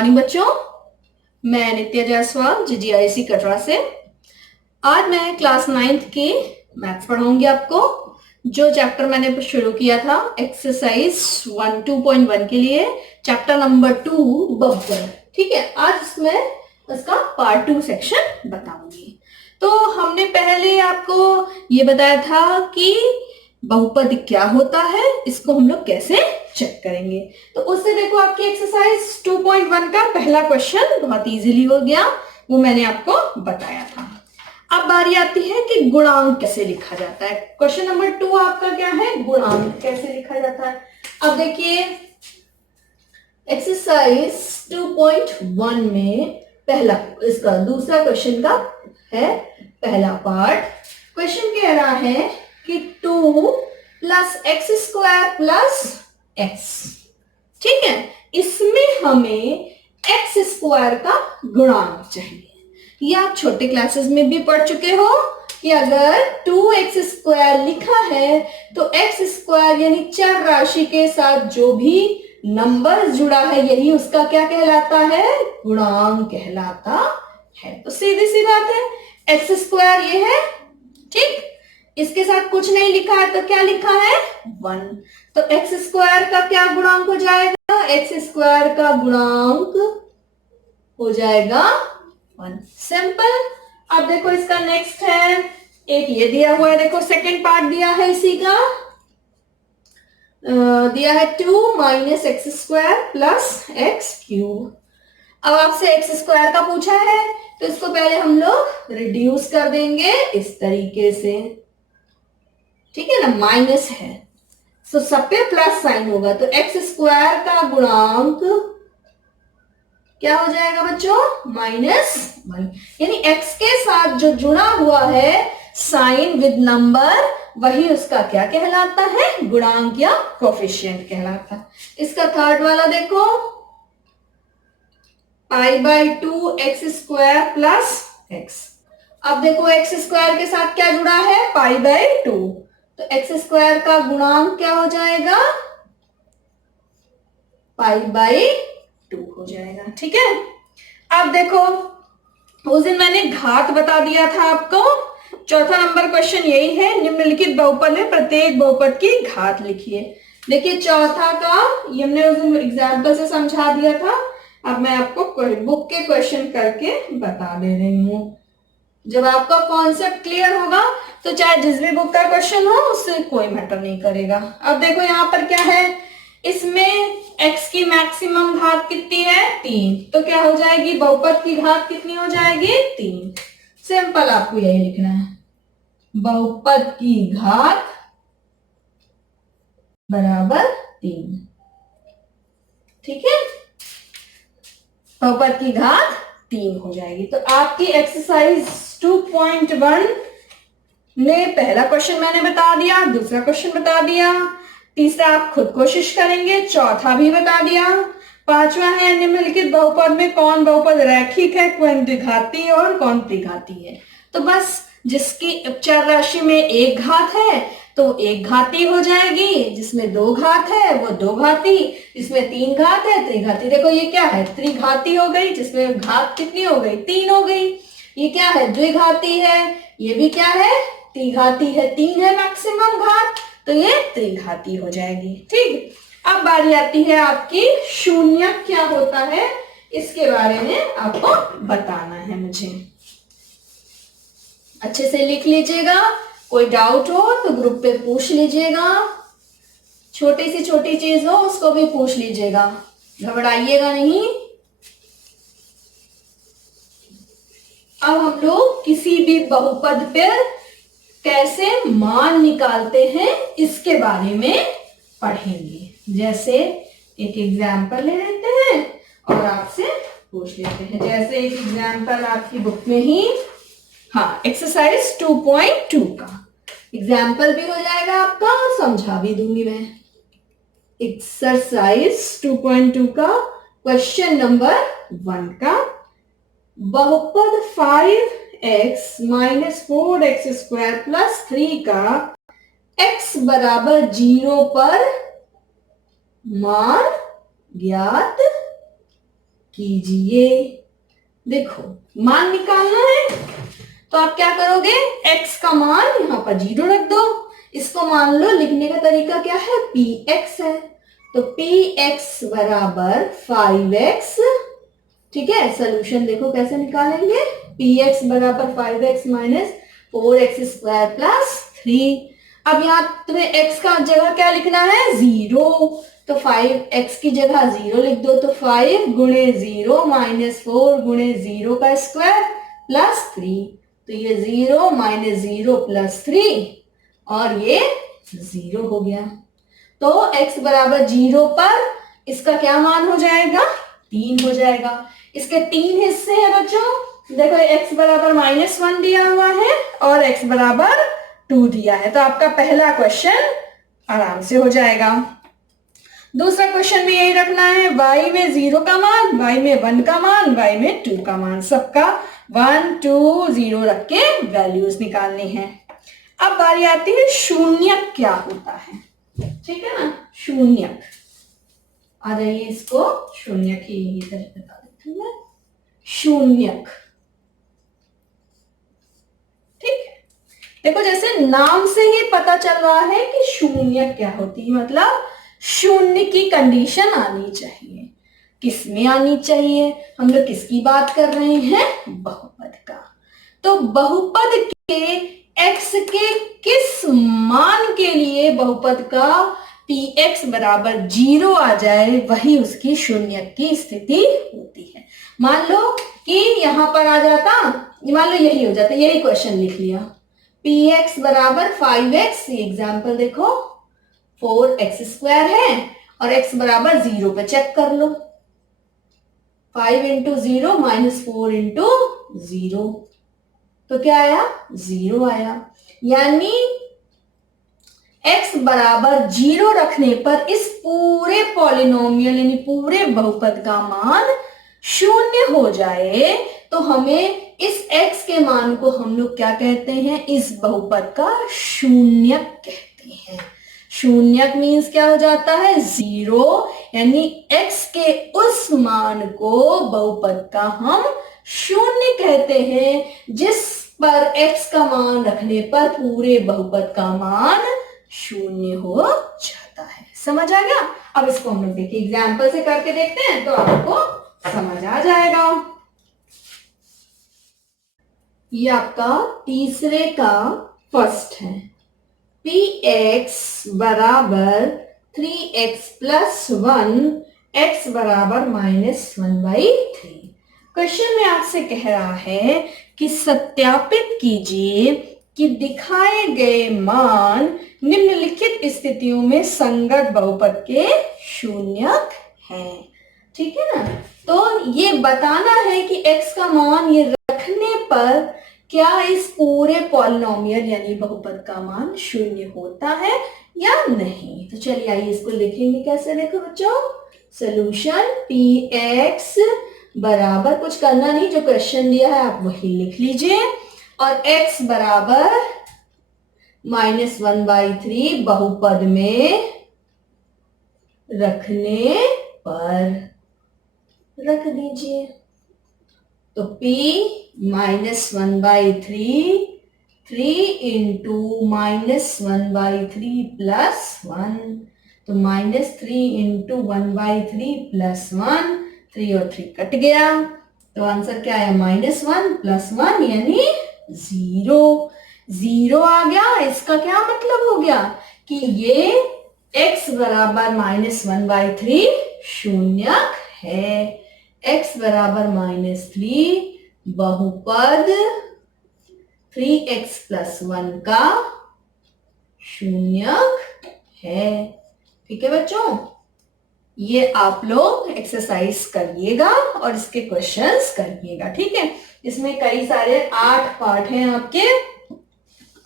Morning बच्चों, मैं नित्या Jaiswal GGIC Katra से। आज मैं क्लास 9th की मैथ्स पढ़ाऊंगी आपको। जो चैप्टर मैंने शुरू किया था एक्सरसाइज 1 2.1 के लिए, चैप्टर नंबर 2 बहुपद। ठीक है, आज इसमें इसका पार्ट 2 सेक्शन बताऊंगी। तो हमने पहले आपको ये बताया था कि बहुपद क्या होता है, इसको हम लोग कैसे चेक करेंगे। तो उससे देखो आपकी एक्सरसाइज 2.1 का पहला क्वेश्चन बहुत इजीली हो गया, वो मैंने आपको बताया था। अब बारी आती है कि गुणांक कैसे लिखा जाता है। क्वेश्चन नंबर 2 आपका क्या है, गुणांक कैसे लिखा जाता है। अब देखिए एक्सरसाइज 2.1 में पहला, इसका दूसरा क्वेश्चन का है पहला पार्ट। क्वेश्चन कह रहा है कि 2 plus x square plus x. ठीक है, इसमें हमें एक्स स्क्वायर का गुणांक चाहिए। ये आप छोटे क्लासेस में भी पढ़ चुके हो कि अगर 2x स्क्वायर लिखा है तो एक्स स्क्वायर यानी चर राशि के साथ जो भी नंबर जुड़ा है यही उसका क्या कहलाता है, गुणांक कहलाता है। तो सीधी सी बात है, एक्स स्क्वायर ये है, ठीक, इसके साथ कुछ नहीं लिखा है तो क्या लिखा है, 1। तो एक्स स्क्वायर का क्या गुणांक हो जाएगा, एक्स स्क्वायर का गुणांक हो जाएगा 1। सिंपल। अब देखो इसका नेक्स्ट है, एक ये दिया हुआ है, देखो सेकंड पार्ट दिया है इसी का, दिया है 2 minus x square plus x cube. अब आपसे एक्स स्क्वायर का पूछा है तो इसको पहले हम लोग रिड्यूस कर देंगे इस तरीके से, ठीक है ना, माइनस है तो सब पे प्लस साइन होगा, तो एक्स स्क्वायर का गुणांक क्या हो जाएगा बच्चों, -1। यानी एक्स के साथ जो जुड़ा हुआ है साइन विद नंबर वही उसका क्या कहलाता है, गुणांक या कोफिशिएंट कहलाता है। इसका थर्ड वाला देखो, π/2 एक्स स्क्वायर प्लस एक्स। अब देखो एक्स स्क्वायर के साथ क्या जुड़ा है, π/2, तो एक्स स्क्वायर का गुणांक क्या हो जाएगा, π/2 हो जाएगा। ठीक है, अब देखो उस दिन मैंने घात बता दिया था आपको। चौथा नंबर क्वेश्चन यही है, निम्नलिखित बहुपद में प्रत्येक बहुपद की घात लिखिए। देखिए चौथा का ये हमने उस दिन एग्जाम्पल से समझा दिया था, अब मैं आपको बुक के क्वेश्चन करके बता दे रही हूँ। जब आपका कॉन्सेप्ट क्लियर होगा तो चाहे जिस भी बुक का क्वेश्चन हो उससे कोई मैटर नहीं करेगा। अब देखो यहाँ पर क्या है, इसमें x की मैक्सिमम घात कितनी है, 3, तो क्या हो जाएगी, बहुपद की घात कितनी हो जाएगी, 3। सिंपल, आपको यही लिखना है, बहुपद की घात बराबर 3। ठीक है, बहुपद की घात 3 हो जाएगी। तो आपकी एक्सरसाइज 2.1 में पहला क्वेश्चन मैंने बता दिया, दूसरा क्वेश्चन बता दिया, तीसरा आप खुद कोशिश करेंगे, चौथा भी बता दिया, पांचवा है निम्नलिखित बहुपद में कौन बहुपद रैखिक है, कौन द्विघाती है और कौन त्रिघाती है। तो बस जिसकी चर राशि में एक घात है तो एक घाती हो जाएगी, जिसमें 2 घात है वो 2 घाती, जिसमें 3 घात है त्रिघाती। देखो ये क्या है, त्रिघाती हो गई, जिसमें घात कितनी हो गई, 3 हो गई। ये क्या है, द्विघाती है, ये भी क्या है, त्रिघाती है, 3 है मैक्सिमम घात, तो ये त्रिघाती हो जाएगी। ठीक, अब बारी आती है आपकी शून्यक क्या होता है, इसके बारे में आपको बताना है मुझे। अच्छे से लिख लीजिएगा, कोई डाउट हो तो ग्रुप पे पूछ लीजिएगा, छोटी सी छोटी चीज हो उसको भी पूछ लीजिएगा, घबराइएगा नहीं। अब हम लोग किसी भी बहुपद पर कैसे मान निकालते हैं इसके बारे में पढ़ेंगे। जैसे एक एग्जाम्पल ले लेते हैं और आपसे पूछ लेते हैं। जैसे एक एग्जाम्पल आपकी बुक में ही, हाँ, एक्सरसाइज 2.2 का एग्जाम्पल भी हो जाएगा आपका और समझा भी दूंगी मैं। एक्सरसाइज 2.2 का क्वेश्चन नंबर 1 का, बहुपद 5x minus 4x square plus 3 का x बराबर 0 पर मान ज्ञात कीजिए। देखो मान निकालना है तो आप क्या करोगे, x का मान यहां पर 0 रख दो। इसको मान लो लिखने का तरीका क्या है, px है, तो px बराबर 5x। ठीक है, सोल्यूशन देखो कैसे निकालेंगे, px बराबर 5x minus 4x square plus 3। अब यहाँ तुम्हें x का जगह क्या लिखना है, 0, तो 5x की जगह 0 लिख दो, तो 5 गुणे 0 माइनस 4 गुणे 0 का स्क्वायर प्लस 3, तो ये 0 माइनस 0 प्लस 3 और ये 0 हो गया। तो x बराबर 0 पर इसका क्या मान हो जाएगा, 3 हो जाएगा। इसके 3 हिस्से हैं बच्चों, देखो x बराबर -1 दिया हुआ है और x बराबर 2 दिया है, तो आपका पहला क्वेश्चन आराम से हो जाएगा। दूसरा क्वेश्चन में यही रखना है, y में 0 का मान, y में 1 का मान, y में 2 का मान, सबका 1 2 0 रख के वैल्यूज निकालनी है। अब बारी आती है शून्यक क्या होता है, ठीक है ना, शून्यक। आ जाइए, इसको शून्यक ही इधर बता देती हूँ मैं, शून्यक। ठीक है, देखो जैसे नाम से ही पता चल रहा है कि शून्यक क्या होती है, मतलब शून्य की कंडीशन आनी चाहिए। किसमें आनी चाहिए, हम लोग किसकी बात कर रहे हैं, बहुपद का। तो बहुपद के x के किस मान के लिए बहुपद का px बराबर 0 आ जाए, वही उसकी शून्यक की स्थिति होती है। मान लो कि यहां पर आ जाता, मान लो यही हो जाता, यही क्वेश्चन लिख लिया, px बराबर 5x, एग्जाम्पल देखो 4x स्क्वायर है और x बराबर 0 पे चेक कर लो, 5 इंटू 0 माइनस 4 इंटू 0, तो क्या आया, 0 आया। यानी x बराबर 0 रखने पर इस पूरे पॉलिनोमियल यानी पूरे बहुपद का मान 0 हो जाए, तो हमें इस x के मान को हम लोग क्या कहते हैं, इस बहुपद का शून्यक कहते हैं। शून्यक मीन्स क्या हो जाता है, 0, यानी x के उस मान को बहुपद का हम शून्य कहते हैं, जिस पर x का मान रखने पर पूरे बहुपद का मान 0 हो जाता है। समझ आ गया। अब इसको हम लोग देखिए एग्जाम्पल से करके देखते हैं तो आपको समझ आ जाएगा। ये आपका तीसरे का फर्स्ट है, px बराबर 3x प्लस 1, x बराबर -1/3। क्वेश्चन में आपसे कह रहा है कि सत्यापित कीजिए कि दिखाए गए मान निम्नलिखित स्थितियों में संगत बहुपद के शून्यक हैं। ठीक है ना, तो ये बताना है कि x का मान ये रखने पर क्या इस पूरे पॉलिनोमियल यानी बहुपद का मान 0 होता है या नहीं। तो चलिए आइए इसको लिखेंगे कैसे, देखो बच्चों, सोल्यूशन px बराबर, कुछ करना नहीं, जो क्वेश्चन दिया है आप वही लिख लीजिए, और x बराबर -1/3 बहुपद में रखने पर रख दीजिए। तो p -1/3, 3 इंटू -1/3 प्लस 1, तो -3 इंटू 1/3 प्लस 1, 3 और 3 कट गया, तो आंसर क्या आया, -1 प्लस 1 यानी 0। 0 आ गया। इसका क्या मतलब हो गया कि ये x बराबर -1/3 शून्यक है, x बराबर -3 बहुपद 3x प्लस 1 का शून्यक है। ठीक है बच्चों, ये आप लोग एक्सरसाइज करिएगा और इसके क्वेश्चंस करिएगा। ठीक है, इसमें कई सारे 8 पार्ट हैं, आपके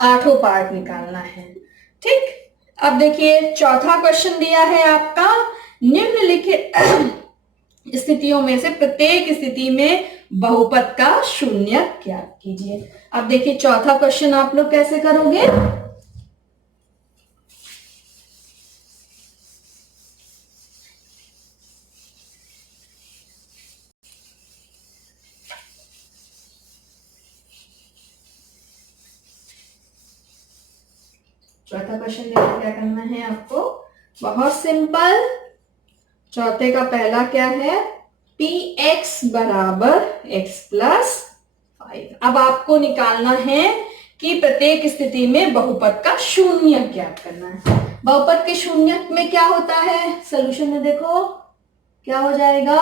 8 पार्ट निकालना है। ठीक, अब देखिए चौथा क्वेश्चन दिया है आपका, निम्नलिखित स्थितियों में से प्रत्येक स्थिति में बहुपद का शून्यक ज्ञात कीजिए। अब देखिए चौथा क्वेश्चन आप लोग कैसे करोगे, चौथा क्वेश्चन देखो क्या करना है आपको, बहुत सिंपल। चौथे का पहला क्या है, पी एक्स बराबर एक्स प्लस 5। अब आपको निकालना है कि प्रत्येक स्थिति में बहुपद का शून्य ज्ञात करना है। बहुपद के शून्य में क्या होता है, सॉल्यूशन में देखो क्या हो जाएगा,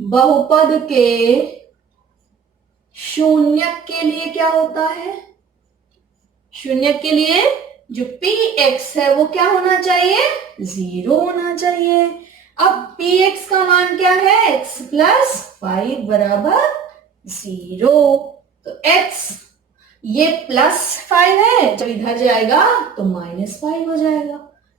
बहुपद के शून्य के लिए क्या होता है, शून्य के लिए जो पी एक्स है वो क्या होना चाहिए, 0 होना चाहिए। अब पी एक्स का मान क्या है, एक्स प्लस 5 बराबर 0। तो एक्स ये +5 है, जब इधर जाएगा तो -5 हो जाएगा।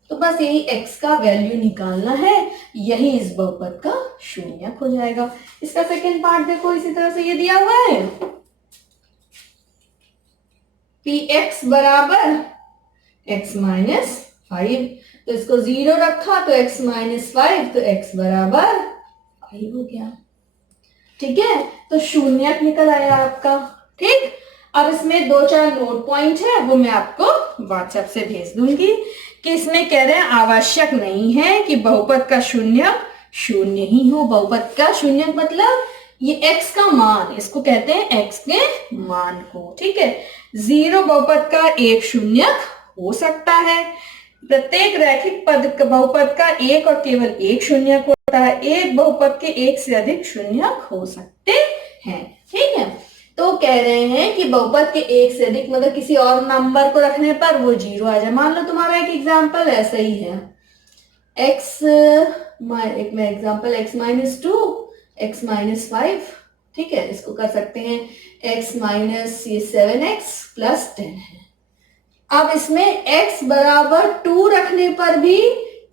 तो बस यही x का वैल्यू निकालना है, यही इस बहुपद का शून्यक हो जाएगा। इसका सेकंड पार्ट देखो, इसी तरह से ये दिया हुआ है, पी एक्स बराबर x माइनस 5, तो इसको 0 रखा तो x माइनस 5, तो x बराबर 5 हो गया। ठीक है, तो शून्यक निकल आया आपका। ठीक, अब इसमें 2-4 नोट पॉइंट है, वो मैं आपको व्हाट्सएप से भेज दूंगी कि इसमें कह रहे हैं आवश्यक नहीं है कि बहुपद का शून्यक शून्य ही हो। बहुपद का शून्यक मतलब ये x का मान, इसको कहते हैं x के मान को। ठीक है, 0 बहुपद का एक शून्यक हो सकता है। प्रत्येक रैखिक पद बहुपद का एक और केवल एक शून्यक होता है। एक बहुपद के एक से अधिक शून्यक हो सकते हैं। ठीक है, तो कह रहे हैं कि बहुपद के एक से अधिक मतलब किसी और नंबर को रखने पर वो 0 आ जाए। मान लो तुम्हारा एक एग्जाम्पल ऐसा ही है, एक में example x minus 2, x minus 5। ठीक है, इसको कर सकते हैं x माइनस 7x प्लस 10 है। अब इसमें x बराबर 2 रखने पर भी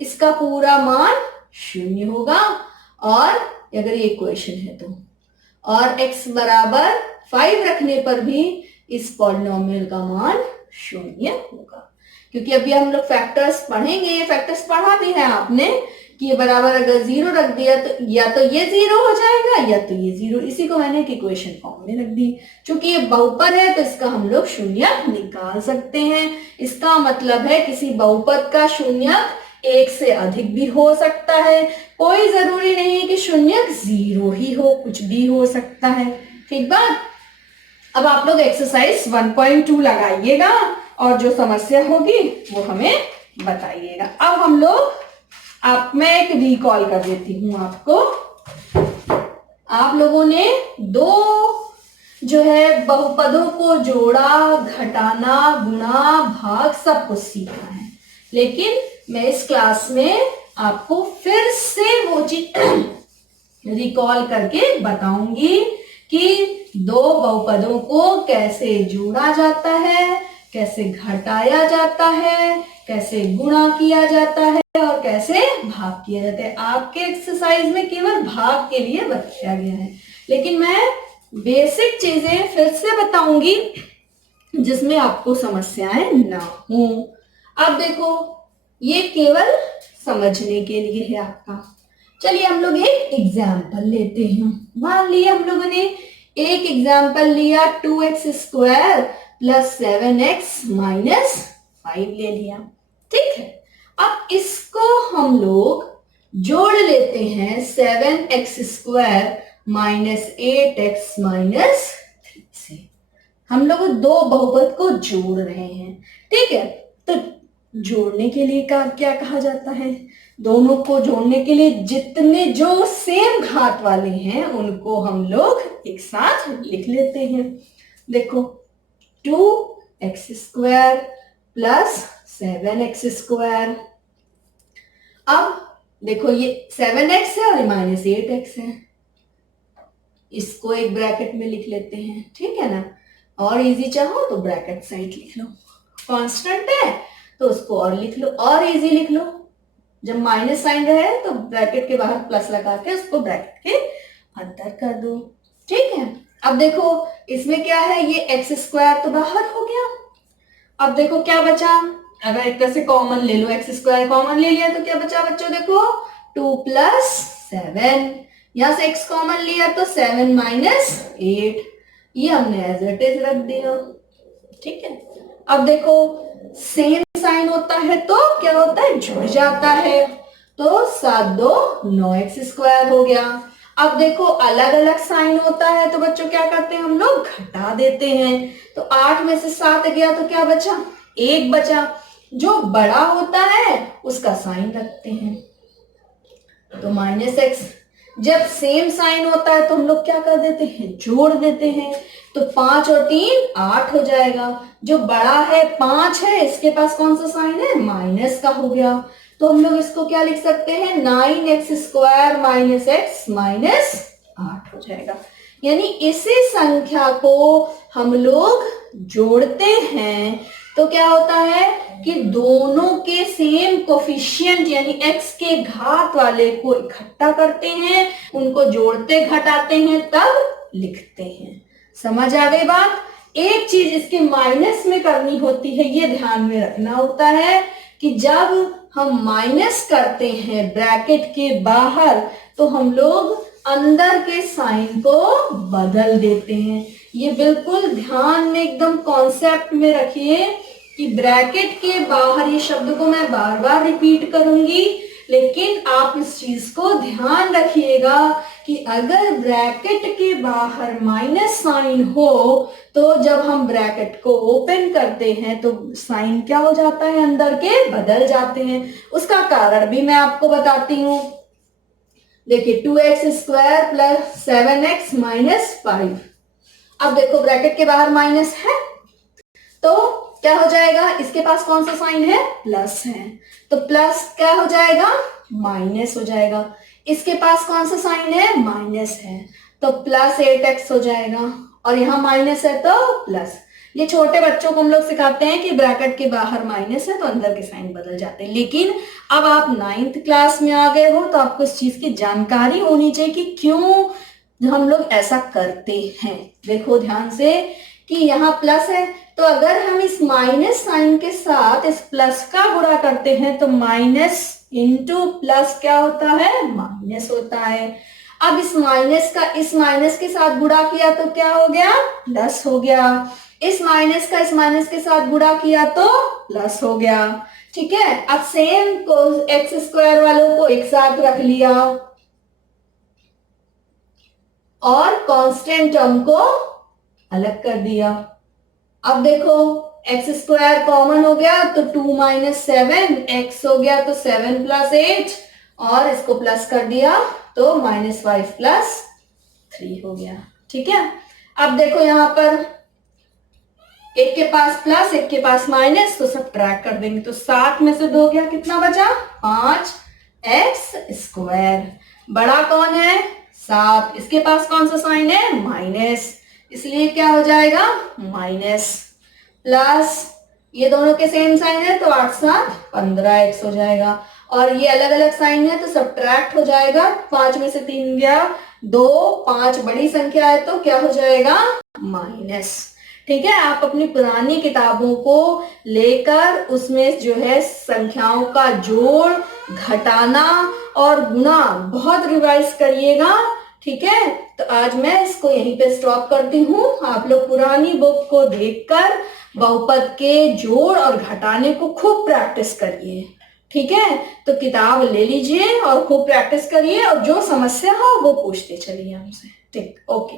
इसका पूरा मान 0 होगा, और अगर ये इक्वेशन है तो, और x बराबर 5 रखने पर भी इस पॉलिनोमियल का मान 0 होगा। क्योंकि अभी हम लोग फैक्टर्स पढ़ेंगे, ये फैक्टर्स पढ़ा भी है आपने कि ये बराबर अगर 0 रख दिया तो या तो ये 0 हो जाएगा या तो ये 0। इसी को मैंने एक इक्वेशन फॉर्म में रख दी। चूंकि ये बहुपद है तो इसका हम लोग शून्यक निकाल सकते हैं। इसका मतलब है किसी बहुपद का शून्यक एक से अधिक भी हो सकता है। कोई जरूरी नहीं है कि शून्यक 0 ही हो, कुछ भी हो सकता है। ठीक बात। अब आप लोग एक्सरसाइज 1.2 लगाइएगा और जो समस्या होगी वो हमें बताइएगा। अब हम लोग मैं एक रिकॉल कर देती हूं आपको। आप लोगों ने दो जो है बहुपदों को जोड़ा, घटाना, गुणा, भाग सब कुछ सीखा है, लेकिन मैं इस क्लास में आपको फिर से वो चीज रिकॉल करके बताऊंगी कि दो बहुपदों को कैसे जोड़ा जाता है, कैसे घटाया जाता है, कैसे गुणा किया जाता है और कैसे भाग किया जाता है। आपके एक्सरसाइज में केवल भाग के लिए बताया गया है, लेकिन मैं बेसिक चीजें फिर से बताऊंगी जिसमें आपको समस्याएं ना हो। अब देखो, ये केवल समझने के लिए है आपका। चलिए हम लोग एक एग्जाम्पल लेते हैं। मान लिया हम लोगों ने एक एग्जाम्पल लिया, 2x square plus 7x minus 5 ले लिया। ठीक है, अब इसको हम लोग जोड़ लेते हैं 7x square minus 8x minus 3 से। हम लोग दो बहुपद को जोड़ रहे हैं। ठीक है, तो जोड़ने के लिए क्या कहा जाता है, दोनों को जोड़ने के लिए जितने जो सेम घात वाले हैं उनको हम लोग एक साथ लिख लेते हैं। देखो 2x square plus 7x square. अब देखो ये 7x है और ये माइनस 8x है, इसको एक ब्रैकेट में लिख लेते हैं। ठीक है ना, और इजी चाहो तो ब्रैकेट साइड लिख लो, कांस्टेंट है तो उसको और लिख लो, और इजी लिख लो। जब माइनस साइन रहे तो ब्रैकेट के बाहर प्लस लगा के उसको ब्रैकेट के अंदर कर दो। ठीक है, अब देखो इसमें क्या है, ये एक्स स्क्वायर तो बाहर हो गया। अब देखो क्या बचा, अगर एक तरह से कॉमन ले लो, एक्स स्क्वायर कॉमन ले लिया तो क्या बचा बच्चों, देखो 2 प्लस 7, यहां से x कॉमन लिया तो 7 माइनस 8, ये हमने एज इट इज रख दिया। ठीक है, अब देखो सेम साइन होता है तो क्या होता है, जुड़ जाता है। तो 7 2 9 एक्स स्क्वायर हो गया। अब देखो अलग अलग साइन होता है तो बच्चों क्या करते हैं, हम लोग घटा देते हैं। तो 8 में से 7 गया तो क्या बचा, 1 बचा। जो बड़ा होता है उसका साइन रखते हैं, तो -x। जब सेम साइन होता है तो हम लोग क्या कर देते हैं, जोड़ देते हैं। तो 5 और 3 8 हो जाएगा। जो बड़ा है 5 है, इसके पास कौन सा साइन है, माइनस का हो गया। तो हम लोग इसको क्या लिख सकते हैं, 9x square minus x minus 8 हो जाएगा। यानी इसी संख्या को हम लोग जोड़ते हैं तो क्या होता है कि दोनों के सेम कोफिशिएंट यानी x के घात वाले को इकट्ठा करते हैं, उनको जोड़ते घटाते हैं तब लिखते हैं। समझ आ गई बात। एक चीज इसके माइनस में करनी होती है, ये ध्यान में रखना होता है कि जब हम माइनस करते हैं ब्रैकेट के बाहर तो हम लोग अंदर के साइन को बदल देते हैं। ये बिल्कुल ध्यान में एकदम कॉन्सेप्ट में रखिए कि ब्रैकेट के बाहर, ये शब्द को मैं बार बार रिपीट करूंगी, लेकिन आप इस चीज को ध्यान रखिएगा कि अगर ब्रैकेट के बाहर माइनस साइन हो तो जब हम ब्रैकेट को ओपन करते हैं तो साइन क्या हो जाता है, अंदर के बदल जाते हैं। उसका कारण भी मैं आपको बताती हूं। देखिए 2x square plus 7x minus 5। अब देखो ब्रैकेट के बाहर माइनस है तो क्या हो जाएगा, इसके पास कौन सा साइन है, प्लस है, तो प्लस क्या हो जाएगा, माइनस हो जाएगा। इसके पास कौन सा साइन है, माइनस है, तो प्लस 8x हो जाएगा। और यहाँ माइनस है तो प्लस। ये छोटे बच्चों को हम लोग सिखाते हैं कि ब्रैकेट के बाहर माइनस है तो अंदर के साइन बदल जाते हैं, लेकिन अब आप 9th क्लास में आ गए हो तो आपको इस चीज की जानकारी होनी चाहिए कि क्यों हम लोग ऐसा करते हैं। देखो ध्यान से कि यहाँ प्लस है तो अगर हम इस माइनस साइन के साथ इस प्लस का गुणा करते हैं तो माइनस इंटू प्लस क्या होता है, माइनस होता है। अब इस माइनस का इस माइनस के साथ गुणा किया तो क्या हो गया, प्लस हो गया। इस माइनस का इस माइनस के साथ गुणा किया तो प्लस हो गया। ठीक है, अब सेम को एक्स स्क्वायर वालों को एक साथ रख लिया और कांस्टेंट टर्म को अलग कर दिया। अब देखो एक्स स्क्वायर कॉमन हो गया तो 2 माइनस 7 एक्स हो गया तो 7 प्लस 8 और इसको प्लस कर दिया तो -5 प्लस 3 हो गया। ठीक है, अब देखो यहां पर एक के पास प्लस एक के पास माइनस तो सब्ट्रैक्ट कर देंगे तो 7 में से 2 गया, कितना बचा, 5 एक्स स्क्वायर। बड़ा कौन है, 7, इसके पास कौन सा साइन है, माइनस, इसलिए क्या हो जाएगा, माइनस प्लस ये दोनों के सेम साइन है तो 8 7 15x हो जाएगा। और ये अलग अलग साइन है तो सब्ट्रैक्ट हो जाएगा। 5 में से 3 गया 2, 5 बड़ी संख्या है तो क्या हो जाएगा, माइनस। ठीक है, आप अपनी पुरानी किताबों को लेकर उसमें जो है संख्याओं का जोड़, घटाना और गुणा बहुत रिवाइज करिएगा। ठीक है, तो आज मैं इसको यहीं पे स्टॉप करती हूँ। आप लोग पुरानी बुक को देखकर बहुपद के जोड़ और घटाने को खूब प्रैक्टिस करिए। ठीक है, तो किताब ले लीजिए और खूब प्रैक्टिस करिए और जो समस्या हो वो पूछते चलिए हमसे। ठीक, ओके।